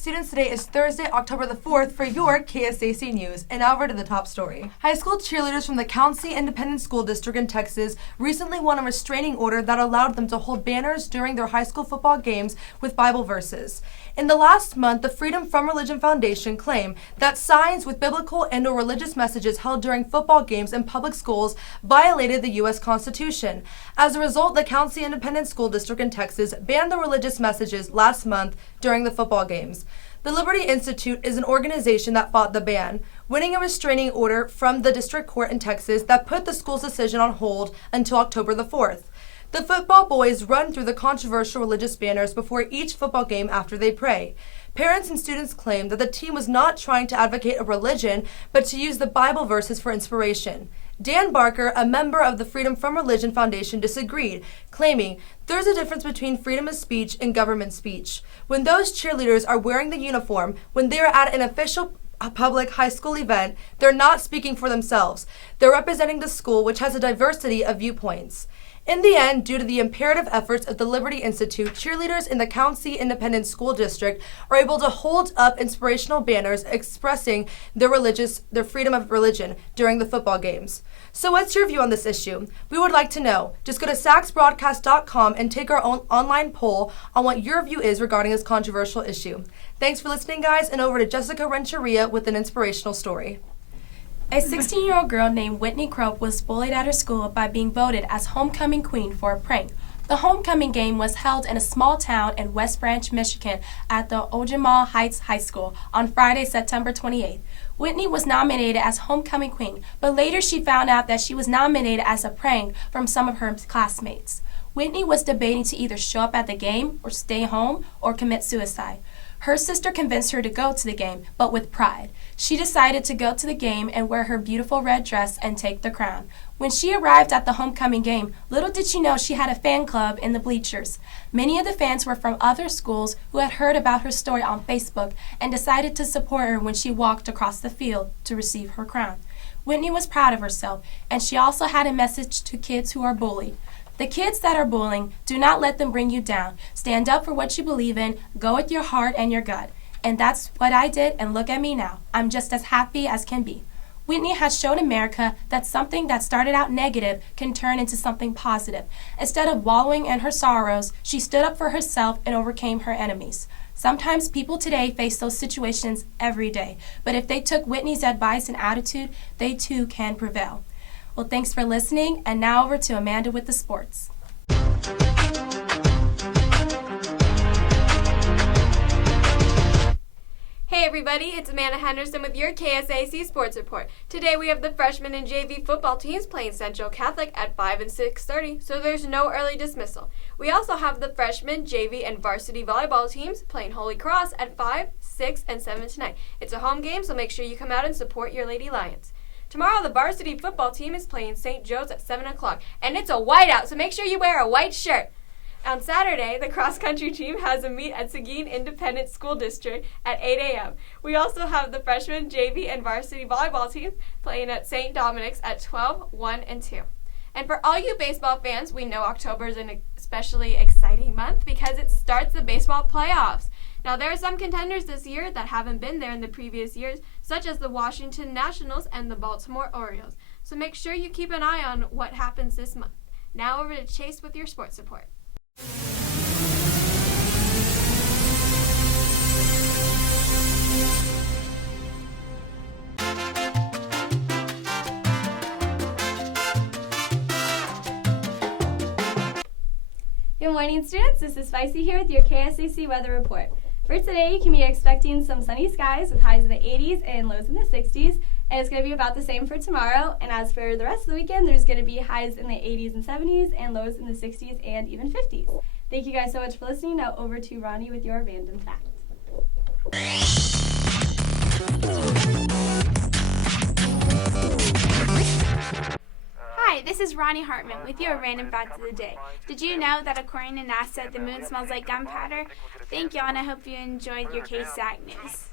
students, today is Thursday, October the 4th for your KSAC news. And now over to the top story. High school cheerleaders from the KSAC Independent School District in Texas recently won a restraining order that allowed them to hold banners during their high school football games with Bible verses. In the last month, the Freedom from Religion Foundation claimed that signs with biblical and/or religious messages held during football games in public schools violated the U.S. Constitution. As a result, the KSAC Independent School District in Texas banned the religious messages last month during the football games. The Liberty Institute is an organization that fought the ban, winning a restraining order from the district court in Texas that put the school's decision on hold until October the 4th. The football boys run through the controversial religious banners before each football game after they pray. Parents and students claim that the team was not trying to advocate a religion, but to use the Bible verses for inspiration. Dan Barker, a member of the Freedom from Religion Foundation, disagreed, claiming there's a difference between freedom of speech and government speech. When those cheerleaders are wearing the uniform, when they are at an official public high school event, they're not speaking for themselves. They're representing the school, which has a diversity of viewpoints. In the end, due to the imperative efforts of the Liberty Institute, cheerleaders in the KSAC Independent School District are able to hold up inspirational banners expressing their freedom of religion during the football games. So what's your view on this issue? We would like to know. Just go to sacsbroadcast.com and take our own online poll on what your view is regarding this controversial issue. Thanks for listening, guys, and over to Jessica Renteria with an inspirational story. A 16-year-old girl named Whitney Crope was bullied at her school by being voted as homecoming queen for a prank. The homecoming game was held in a small town in West Branch, Michigan at the Ojama Heights High School on Friday, September 28th. Whitney was nominated as homecoming queen, but later she found out that she was nominated as a prank from some of her classmates. Whitney was debating to either show up at the game or stay home or commit suicide. Her sister convinced her to go to the game, but with pride. She decided to go to the game and wear her beautiful red dress and take the crown. When she arrived at the homecoming game, little did she know she had a fan club in the bleachers. Many of the fans were from other schools who had heard about her story on Facebook and decided to support her when she walked across the field to receive her crown. Whitney was proud of herself, and she also had a message to kids who are bullied. The kids that are bullying, do not let them bring you down. Stand up for what you believe in, go with your heart and your gut. And that's what I did, and look at me now. I'm just as happy as can be. Whitney has shown America that something that started out negative can turn into something positive. Instead of wallowing in her sorrows, she stood up for herself and overcame her enemies. Sometimes people today face those situations every day, but if they took Whitney's advice and attitude, they too can prevail. Well, thanks for listening, and now over to Amanda with the sports. Hey everybody, it's Amanda Henderson with your KSAC Sports Report. Today we have the freshman and JV football teams playing Central Catholic at 5 and 6:30, so there's no early dismissal. We also have the freshman, JV, and varsity volleyball teams playing Holy Cross at 5, 6, and 7 tonight. It's a home game, so make sure you come out and support your Lady Lions. Tomorrow the varsity football team is playing St. Joe's at 7 o'clock, and it's a whiteout, so make sure you wear a white shirt. On Saturday, the cross-country team has a meet at Seguin Independent School District at 8 a.m. We also have the freshman, JV, and varsity volleyball team playing at St. Dominic's at 12, 1, and 2. And for all you baseball fans, we know October is an especially exciting month because it starts the baseball playoffs. Now, there are some contenders this year that haven't been there in the previous years, such as the Washington Nationals and the Baltimore Orioles. So make sure you keep an eye on what happens this month. Now over to Chase with your sports report. Good morning, students. This is Spicy here with your KSAC weather report. For today, you can be expecting some sunny skies with highs in the 80s and lows in the 60s, and it's going to be about the same for tomorrow. And as for the rest of the weekend, there's going to be highs in the 80s and 70s and lows in the 60s and even 50s. Thank you guys so much for listening. Now over to Ronnie with your random fact. Hi, this is Ronnie Hartman with your random fact of the day. Did you know that according to NASA, the moon smells like gunpowder? Thank y'all, and I hope you enjoyed your KSAC news.